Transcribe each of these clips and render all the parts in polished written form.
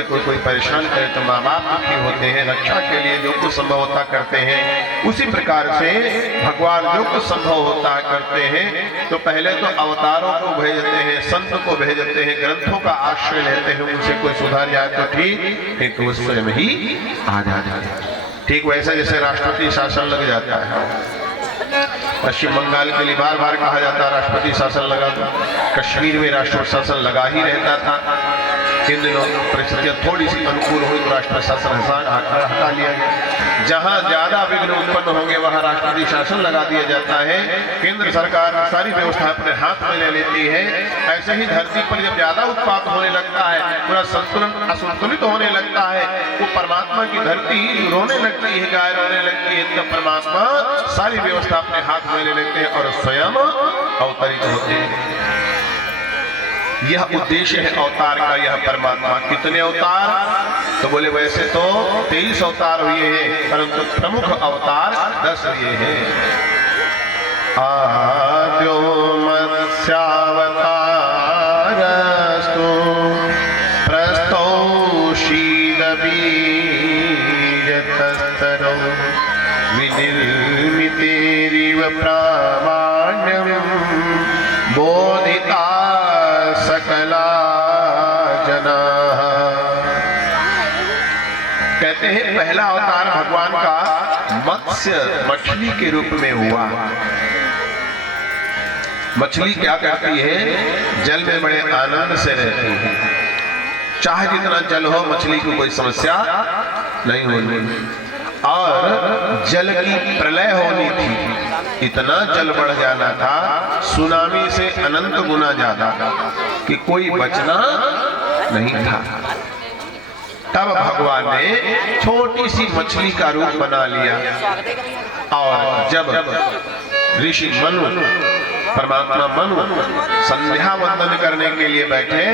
कोई परेशान करे तो माँ बाप दुखी होते हैं, रक्षा के लिए जो कुछ संभव होता करते हैं। उसी प्रकार से भगवान जो कुछ संभव होता करते हैं। तो पहले तो अवतारों को भेजते हैं, संत को भेजते हैं, ग्रंथों का आश्रय लेते हैं, उनसे कोई सुधार जाए तो ठीक, नहीं तो उस स्वयं ही आ जाए। ठीक वैसा जैसे राष्ट्रपति शासन लग जाता है। पश्चिम बंगाल के लिए बार बार कहा जाता है राष्ट्रपति शासन लगा था, कश्मीर में राष्ट्रपति शासन लगा ही रहता था। इन दिनों परिस्थितियां थोड़ी सी अनुकूल हुई तो राष्ट्रपति शासन हटा लिया गया। जहां ज्यादा विघ्न उत्पन्न होंगे वहां राष्ट्रपति शासन लगा दिया जाता है। केंद्र सरकार सारी व्यवस्था अपने हाथ में ले लेती है। ऐसे ही धरती पर जब ज्यादा उत्पात होने लगता है, पूरा संतुलन असंतुलित होने लगता है, वो परमात्मा की धरती रोने लगती है, गाय रोने लगती है, तब परमात्मा सारी व्यवस्था अपने हाथ में ले लेते हैं और स्वयं अवतरित होते हैं। यह उद्देश्य है अवतार का। यह परमात्मा कितने अवतार? तो बोले वैसे तो 23 अवतार हुए हैं, परंतु प्रमुख अवतार 10 हुए हैं। आद्यो मत्स्यावतारस्तु प्रस्थौ शीलबीजतस्तरौ विनिर्मितेरिव प्रामाण्यं बोधिता सकला जना। कहते हैं पहला अवतार भगवान का मत्स्य मछली के रूप में हुआ। मछली क्या करती है? जल में बड़े आनंद से रहती है। चाहे जितना जल हो, मछली को कोई समस्या नहीं होनी। और जल की प्रलय होनी थी, इतना जल बढ़ जाना था सुनामी से अनंत गुना ज्यादा कि कोई बचना नहीं था। तब भगवान ने छोटी सी मछली का रूप बना लिया। और जब ऋषि मनु, परमात्मा मनु संध्या वंदन करने के लिए बैठे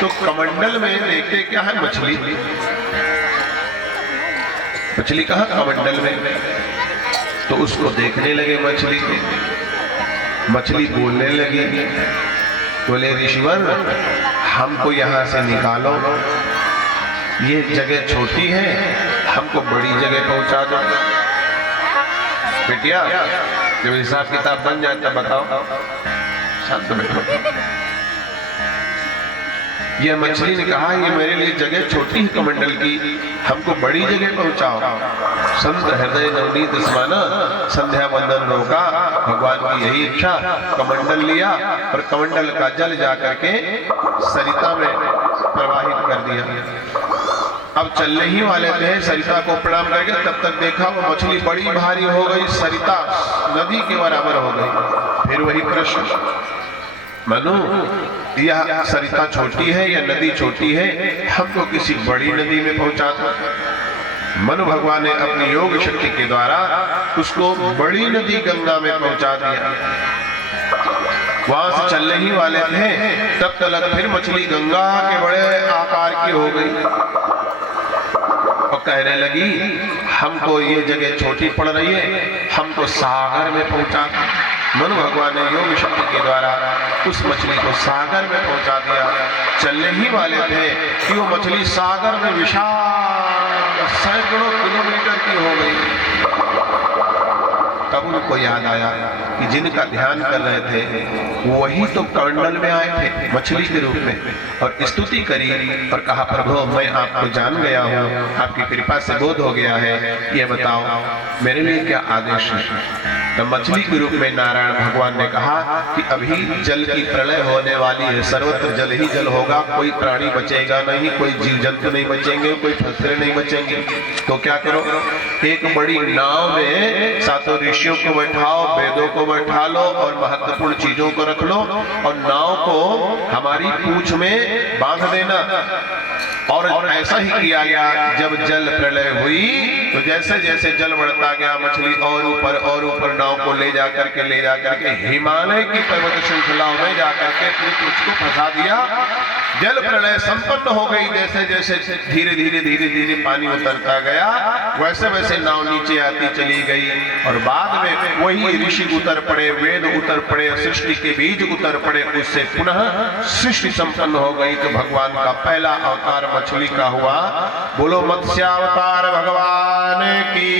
तो कमंडल में देखते क्या है? मछली। मछली कहाँ? कमंडल में। तो उसको देखने लगे मछली को। मछली बोलने लगी, बोले ऋषिवर हमको यहाँ से निकालो, ये जगह छोटी है, हमको बड़ी जगह पहुंचा दो। बेटिया जब हिसाब किताब बन जाए तब बताओ। शांत बैठो। यह मछली ने कहा ये मेरे लिए जगह छोटी है कमंडल की, हमको बड़ी जगह पहुंचाओ। संत हृदय नवनीत स्माना, संध्या वंदन रोका। भगवान की यही इच्छा। कमंडल लिया और कमंडल का जल जाकर के सरिता में प्रवाहित कर दिया। अब चलने ही वाले थे, सरिता को प्रणाम करके तब तक देखा वो मछली बड़ी भारी हो गई, सरिता नदी के बराबर हो गई। फिर वही प्रश्न, मनु यह सरिता छोटी है या नदी छोटी है? हमको किसी बड़ी नदी में पहुंचा दो। मनु भगवान ने अपनी योग शक्ति के द्वारा उसको बड़ी नदी गंगा में पहुंचा दिया। वहां से चलने ही वाले थे तब तक फिर मछली गंगा के बड़े आकार की हो गई और कहने लगी हमको ये जगह छोटी पड़ रही है, हमको सागर में पहुंचा। मनु भगवान ने योग शक्ति के द्वारा उस मछली को सागर में पहुंचा दिया। चलने ही वाले थे कि वो मछली सागर में विशाल सैकड़ों किलोमीटर की हो गई। तब उनको याद आया कि जिनका ध्यान कर रहे थे वही तो कमंडल में आए थे मछली के रूप में, और स्तुति करी और कहा प्रभु मैं आपको जान गया हूँ, आपकी कृपा से बोध हो गया है, ये बताओ मेरे लिए क्या आदेश है। तो मछली के रूप में नारायण भगवान ने कहा कि अभी जल की प्रलय होने वाली है, सर्वत्र जल ही जल होगा, कोई प्राणी बचेगा नहीं, कोई जीव जंतु नहीं बचेंगे, कोई फसलें नहीं बचेंगे। तो क्या करो? एक बड़ी नाव में सातों ऋषियों को बैठाओ, वेदों को बैठा लो और महत्वपूर्ण चीजों को रख लो और नाव को हमारी पूंछ में बांध देना। और ऐसा ही किया गया। जब जल प्रलय हुई तो जैसे जैसे जल बढ़ता गया मछली और ऊपर नाव को ले जाकर के हिमालय की पर्वत श्रृंखलाओं में जाकर के उसको फंसा दिया। जल प्रलय संपन्न हो गई। जैसे जैसे धीरे धीरे धीरे धीरे पानी उतरता गया, वैसे वैसे नाव नीचे आती चली गई। और बाद में वही ऋषि उतर पड़े, वेद उतर पड़े, सृष्टि के बीज उतर पड़े। उससे पुनः सृष्टि संपन्न हो गई। तो भगवान का पहला अवतार मछली का हुआ। बोलो मत्स्यावतार भगवान की।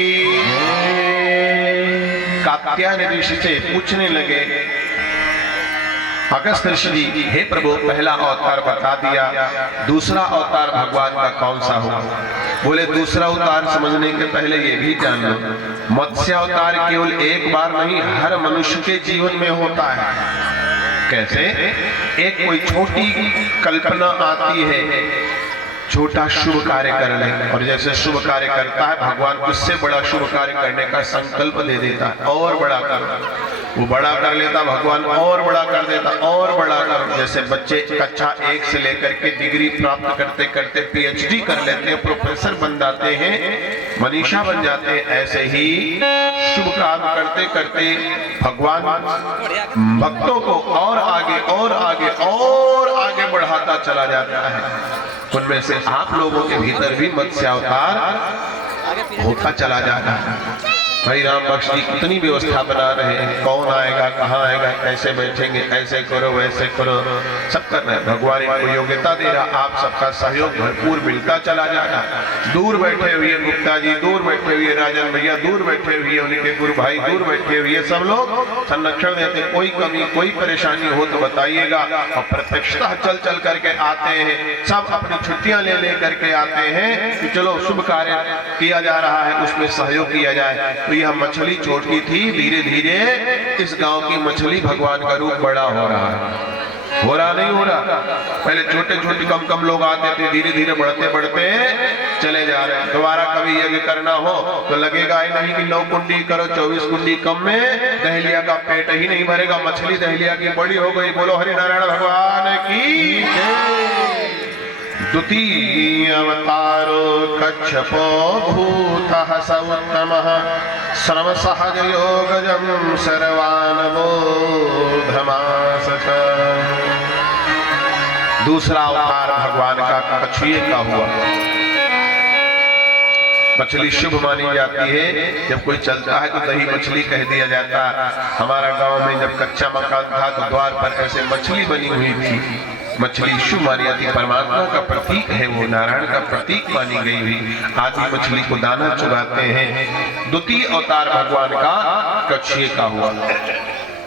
कात्यायन ऋषि से पूछने लगे, अगस्त्य ऋषि, हे प्रभु पहला अवतार बता दिया, दूसरा अवतार भगवान का कौन सा होगा? बोले दूसरा अवतार समझने के पहले ये भी जान लो, मत्स्य अवतार केवल एक बार नहीं, हर मनुष्य के जीवन में होता है। कैसे? एक कोई छोटी कल्पना आती है, छोटा शुभ कार्य कर ले, और जैसे शुभ कार्य करता है भगवान उससे बड़ा शुभ कार्य करने का संकल्प दे देता है, और बड़ा कर, वो बड़ा कर लेता भगवान, और बड़ा कर देता, और बड़ा कर। जैसे बच्चे कक्षा 1 से लेकर के डिग्री प्राप्त करते करते PhD कर लेते हैं, प्रोफेसर बन जाते हैं, मनीषा बन जाते हैं, ऐसे ही शुभ काम करते करते भगवान भक्तों को और आगे और आगे और आगे बढ़ाता चला जाता है। उनमें से आप लोगों के भीतर भी मत्स्यावतार होता चला जाता है। भाई राम बख्श जी कितनी व्यवस्था बना रहे हैं, कौन आएगा, कहाँ आएगा, कैसे बैठेंगे, ऐसे करो वैसे करो, सब कर रहे हैं। भगवान इनको योग्यता दे रहा, आप सबका सहयोग भरपूर मिलता चला जाना। दूर बैठे हुए गुप्ता जी, दूर बैठे हुए राजन भैया, दूर बैठे हुए उनके गुरु भाई, दूर बैठे हुए सब लोग संरक्षण देते। कोई कमी कोई परेशानी हो तो बताइएगा। और प्रत्यक्षतः चल चल करके आते हैं, सब अपनी छुट्टियां ले ले करके आते हैं कि चलो शुभ कार्य किया जा रहा है, उसमें सहयोग किया जाए। तो यह मछली छोटी थी, धीरे धीरे इस गांव की मछली भगवान का रूप बड़ा हो रहा है। हो रहा नहीं हो रहा? पहले छोटे छोटे कम कम लोग आते थे, धीरे धीरे बढ़ते बढ़ते चले जा रहे हैं। दोबारा कभी यज्ञ करना हो तो लगेगा ही नहीं कि 9 कुंडी करो, 24 कुंडी कम में दहलिया का पेट ही नहीं भरेगा। मछली दहलिया की बड़ी हो गई। बोलो हरि नारायण भगवान की। द्वितीय अवतारो कच्छपो भूतः स उत्तमः श्रम सहज योगजं सर्वान् बोधमास। दूसरा अवतार भगवान का कछुए का हुआ। मछली शुभ मानी जाती है। जब कोई चलता है तो दही मछली कह दिया जाता। हमारा गांव में जब कच्चा मकान था तो द्वार पर ऐसे मछली बनी हुई थी। मछली शुभ मानी जाती, परमात्मा का प्रतीक है, वो नारायण का प्रतीक मानी गई हुई। आदमी मछली को दाना चुगाते हैं। द्वितीय अवतार भगवान का कछुए का हुआ।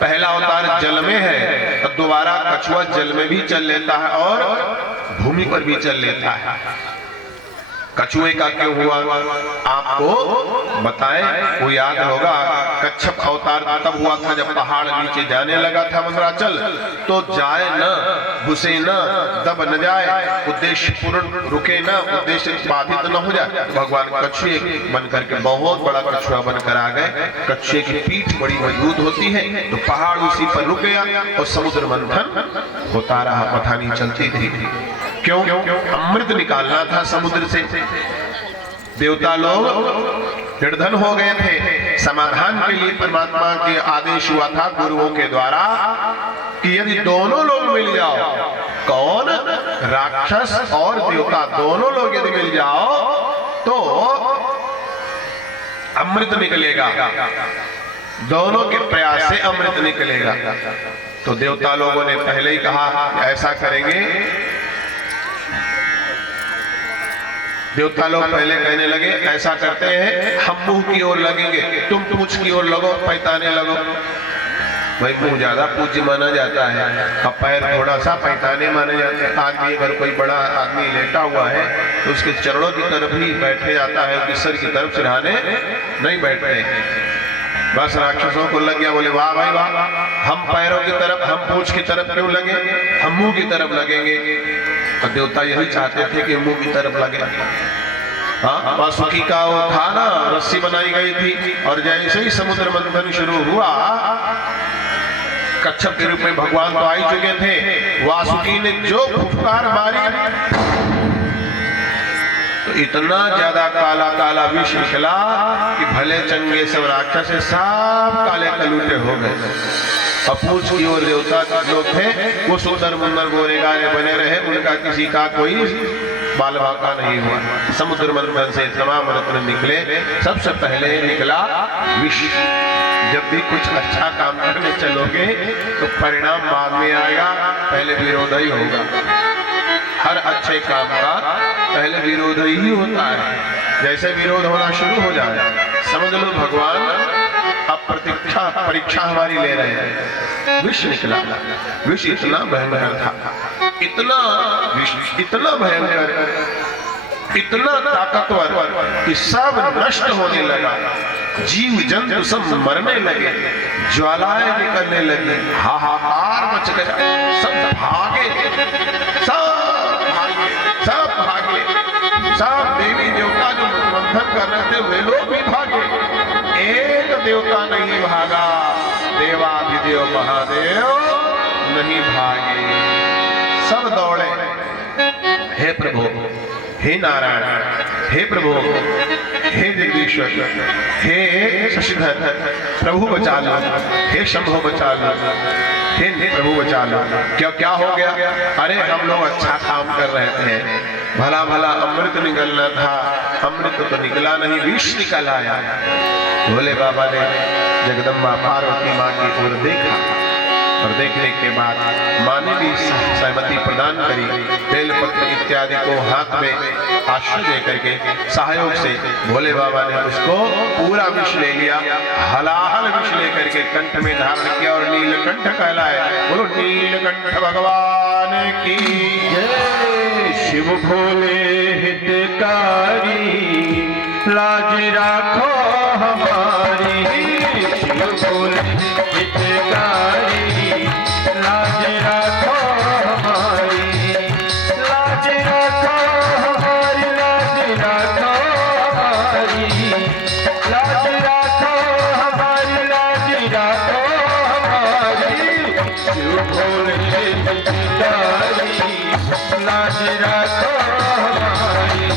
पहला अवतार जल में है, तो दोबारा कछुआ जल में भी चल लेता है और भूमि पर भी चल लेता है। कछुए का क्यों हुआ आपको बताएं, वो याद होगा। कच्छप अवतार तब हुआ था जब पहाड़ नीचे जाने लगा था मंदराचल, तो जाए न, घुसे न, दब न जाए, उद्देश्य पूर्ण रुके न, उद्देश्य बाधित न हो जाए। भगवान कछुए बन करके बहुत बड़ा कछुआ बनकर आ गए। कछुए की पीठ बड़ी मजबूत होती है, तो पहाड़ उसी पर रुक गया और समुद्र मंथन होता रहा, पठानी चलती थी। क्यों? अमृत निकालना था समुद्र से। देवता लोग निर्धन हो गए थे। समाधान के लिए परमात्मा के आदेश हुआ था गुरुओं के द्वारा कि यदि दोनों लोग मिल जाओ, कौन? राक्षस और देवता, दोनों लोग यदि मिल जाओ तो अमृत निकलेगा। दोनों के प्रयास से अमृत निकलेगा। तो देवता लोगों ने पहले ही कहा ऐसा करेंगे। देवता लोग पहले कहने लगे ऐसा करते हैं, हम मुंह की ओर लगेंगे, तुम पूंछ की ओर लगो, पैताने लगो। भाई मुंह ज्यादा पूज्य माना जाता है, अब पैर थोड़ा सा पैताने माने जाते हैं। आदमी अगर कोई बड़ा आदमी लेटा हुआ है तो उसके चरणों की तरफ ही बैठे जाता है, उसके सर की तरफ सिरहाने नहीं बैठते। बस राक्षसों को लग गया, बोले वाह भाई वाह, हम पैरों की तरफ, हम पूंछ की तरफ क्यों लगे, हम मुंह की तरफ लगेंगे। और देवता यही चाहते थे कि मुंह की तरफ लगे। हाँ, वासुकी का वो था ना, रस्सी बनाई गई थी, और जैसे ही समुद्र मंथन शुरू हुआ, कच्छप के रूप में भगवान तो आ ही चुके थे। वासुकी ने जो फुफकार मारी तो इतना ज्यादा काला काला विष निकला कि भले चंगे सब राक्षस सब काले कलूटे हो गए। और पूछ की ओर देवता लोग थे, वो सुंदर मुंदर गोरे गारे बने रहे, उनका किसी का कोई बाल बांका नहीं हुआ। समुद्र मंथन से तमाम रत्न निकले, सबसे पहले निकला विष। जब भी कुछ अच्छा काम करने चलोगे तो परिणाम बाद में आएगा, पहले विरोध ही होगा। हर अच्छे काम का पहले विरोध ही होता है। जैसे विरोध होना शुरू हो जाए, समझ लो भगवान अब परीक्षा हमारी ले रहे हैं। विष निकला, विष इतना भयंकर था, इतना विष इतना भयंकर, इतना ताकतवर कि सब नष्ट होने लगा, जीव जंतु सब मरने लगे, ज्वालाएं निकलने लगी, हाहाकार मच गया, सब भागे, सब देवी देवता जो मंथन कर रहे थे वे लोग भी भागे, एक देवता नहीं भागा, देवाधिदेव महादेव नहीं भागे, सब दौड़े। हे प्रभु, हे नारायण, हे प्रभु, हे जगदीश्वर, हे शशिधर, प्रभु बचा लो, हे शंभो बचा लो, हे प्रभु बचा लो। क्या हो गया? अरे हम लोग अच्छा काम कर रहे थे, भला भला अमृत निकलना था, अमृत तो निकला नहीं, विष निकल आया। भोले बाबा ने जगदम्बा पार्वती माँ की ओर देखा और देखने के बाद माँ ने भी सहमति प्रदान करी। बेलपत्र इत्यादि को हाथ में आश्रय दे करके सहयोग से भोले बाबा ने उसको पूरा विष ले लिया, हलाहल विष लेकर के कंठ में धारण किया और नीलकंठ कहलाए। बोलो नीलकंठ भगवान की जय। शिव भोले हितकारी, लाज राखो हमारी, शिव भोले हितकारी, लाज राखो हमारी, लाज राखो हमारी, लाज राखो हमारी, लाज राखो हमारी, लाज राखो हमारी, शिव भोले हितकारी, लाज राखो हमारी,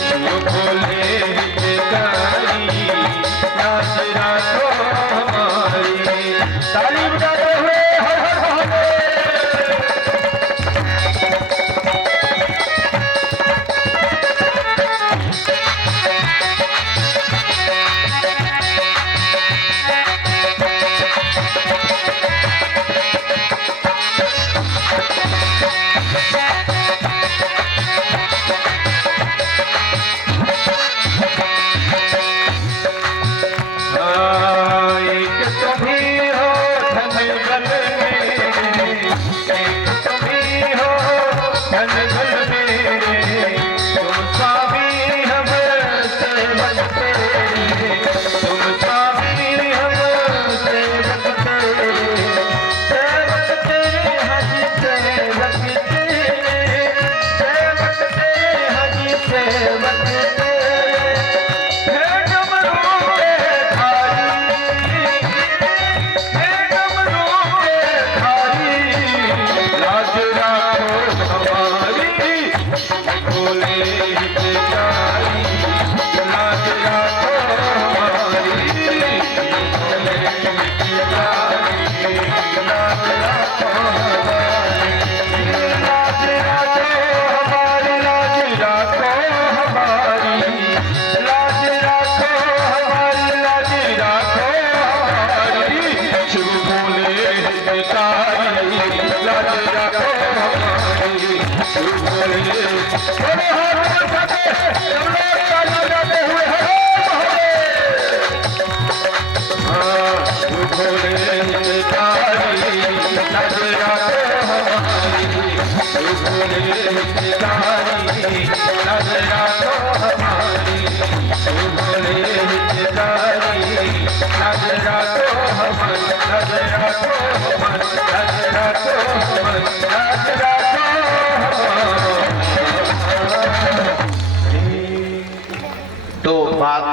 शिव भोले हितकारी, लाज राखो हमारी। ताली बजाते हुए हर हर महादेव। नजरा तो हमारी